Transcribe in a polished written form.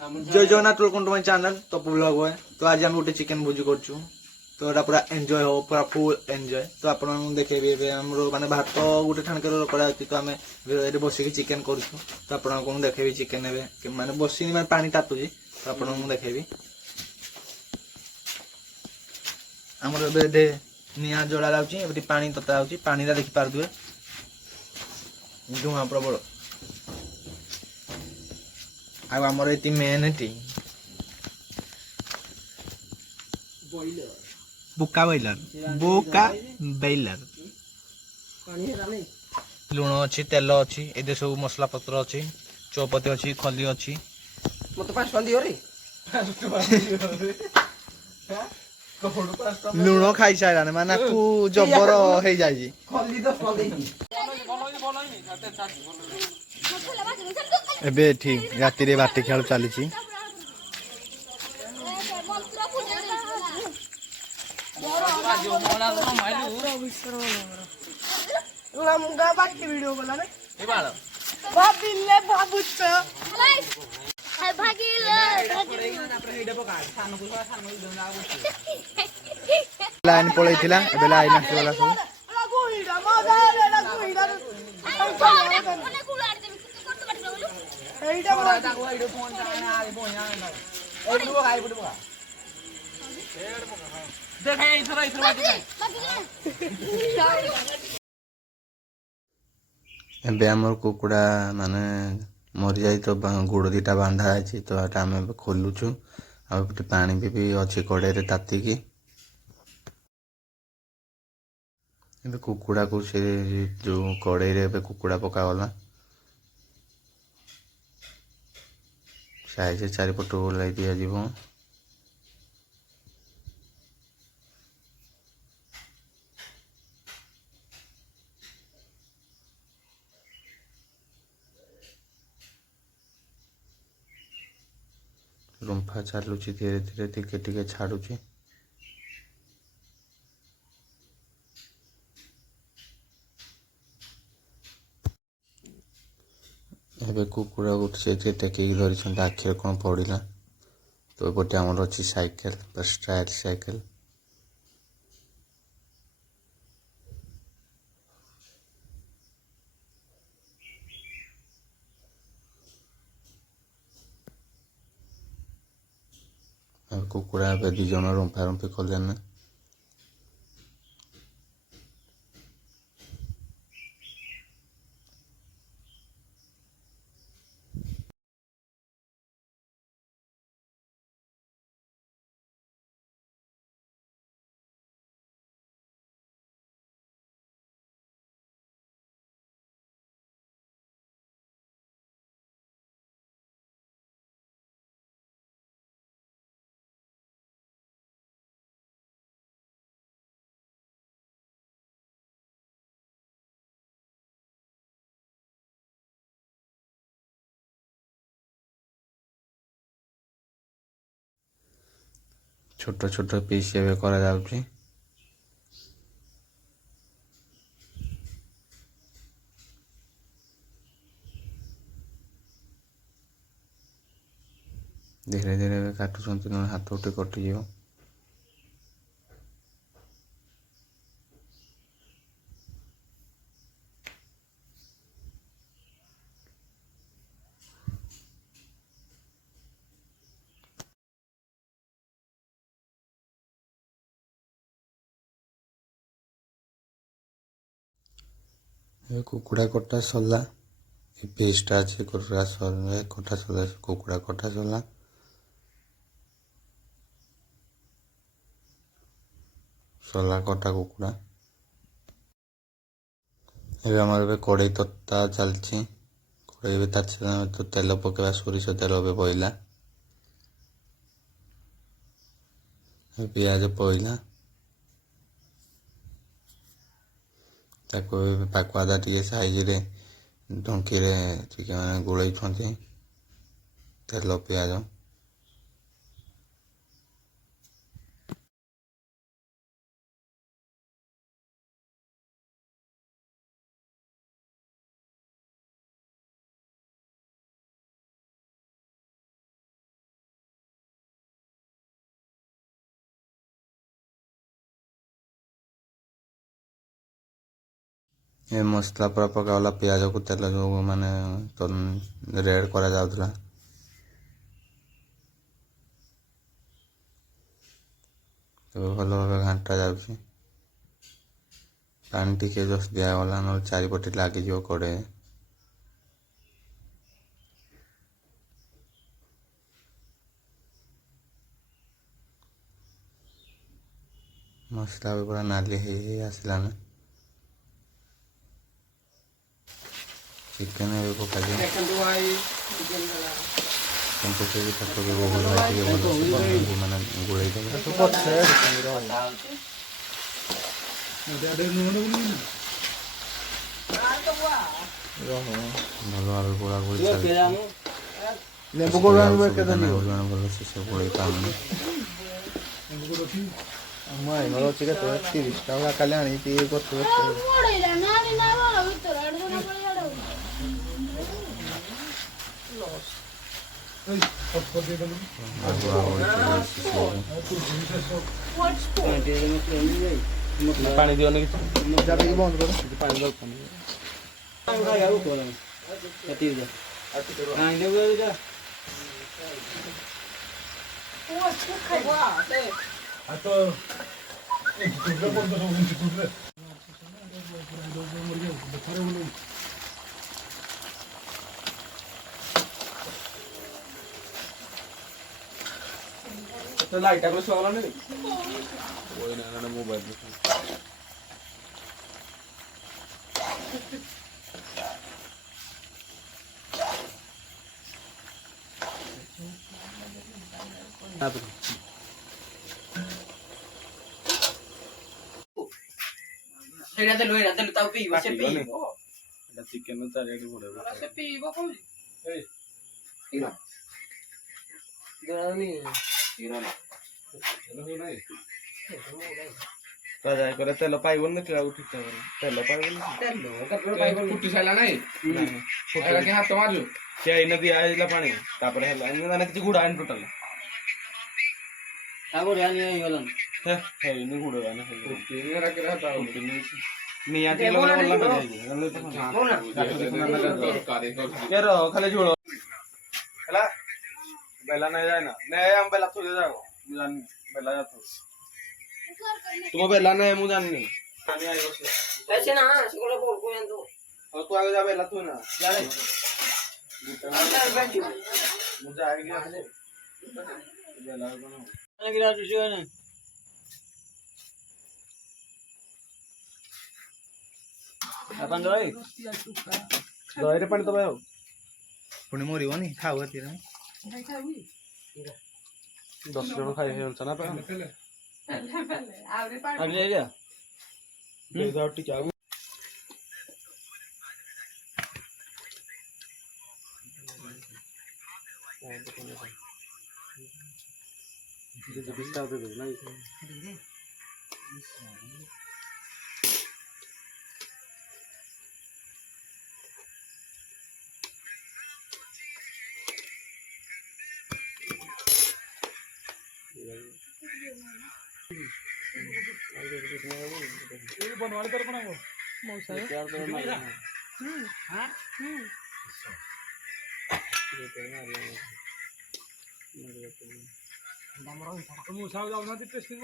जय Jagannath welcome to my channel तो blog है तो आज हम गोटे चिकेन भोजी करछु तो एटा पूरा एंजॉय हो पूरा फुल एंजॉय तो आपण देखेबे एबे हमरो माने भात गोटे ठाणकर करा होती तो हमें एबे बसी के चिकेन करछु तो आपण को देखेबी चिकेन एबे माने बसी माने पानी तातुजी तो आपण को देखेबी हमरो एबे निया जळा लाउची एबे पानी तता आउची पानी रा देखि पार दुए धुआं प्रबल आ हमर एति मेन एति बुका बैलर लुण अच्छी तेल अच्छी ए सब मसला पत्र अच्छी चौपती अच्छी खली अच्छी मत लुण खाई सारे माने जबर हो जाए एबे ठीक राति रे बाटी खेल चली लाइन पलैथिला एबे लाइन आसीगला सब एबे हमर कुकुड़ा माने मरी जाई तो गुड़ दीटा बांधा है तो आम खोलुचु आ पानी भी अच्छी कड़े ताती की कुकुड़ा को से जो कड़े रे कुकुड़ा पकागला साइज चारिपट ओल्लाई दि जाव रुंफा चलुची धीरे धीरे टिके टिके छाड़ुची एबे कुकुड़ा से टेक धरी आखिर कौन पड़ा तो गोटे आमर अच्छी साइकेल स्टाइल साइकेल कुकुड़ा ए दीज रुंफा रुंफी कले छोट छोट पीस एवं करा जाउची धीरे धीरे काटुंट हाथ उठे कटिज कुकुड़ा कटा सरला पेस्टा अच्छे कटा सरला कुकुड़ा कटा सरला सरला कटा कुकुड़ा एबे हमर कड़े तत्ता चलची कड़े तार तो तेल पकेबा सोरिष तेल पइला पियाज पइला पाकुआदा टे साइज रे ढंकी मैंने गोल तेल पियाज ଏ ମସଲା ପୁରା ପକାଗଲା ପିଆଜକୁ ତେଲ ଯେଉଁ ମାନେ ରେଡ୍ କରାଯାଉଥିଲା। ଏବେ ଭଲ ଭାବେ ଘାଣ୍ଟା ଯାଉଛି। ପାଣି ଟିକେ ଜଷ୍ଟ ଦିଆଗଲା, ନହେଲେ ଚାରିପଟେ ଲାଗିଯିବ କଡ଼େଇ। ମସଲା ବି ପୁରା ନାଲି ହେଇ ଆସିଲାଣି। ଚିକେନ ଏବେ ପକାଯିବ। ପକେଇକି ତାକୁ ବି ବହୁତ ଟିକେ ଭଲସେ ମାନେ ଗୋଳେଇ ଦେବେ। ଭଲ ଭାବେ ଗୋଳା ଗୋଳି ଭଲସେ ସେ ଗୋଳେଇ ପାରୁନି। ଅଛି କେତେ 30ଟା ଭଳିଆ କାଲି ଆଣିକି କରିଥିବେ। ପାଣି ଦିଅନି କିଛି ବନ୍ଦ କର ପାଣି लाइट शुआला मोबाइल चिकेन तेल पाइबन ठीक तेल फुटी सारा ना हाथ मारू सी दिया पानी मैंने किसी गुड़ा टोटाल खाली झोल बेला नहीं जाए ना नहीं हम बेला थोड़े जाओ बेला जाता तुम बेला नहीं मुझे नहीं ऐसे ना बोल को तो और तू आगे जा बेला तू ना जा रे मुझे आएगी बेला को ना गिरा तुझे ना अपन दही पानी तो भाई पुणी मरबनी खाऊ 10 जन खाई ना बनवाने तर पण टेस्टिंग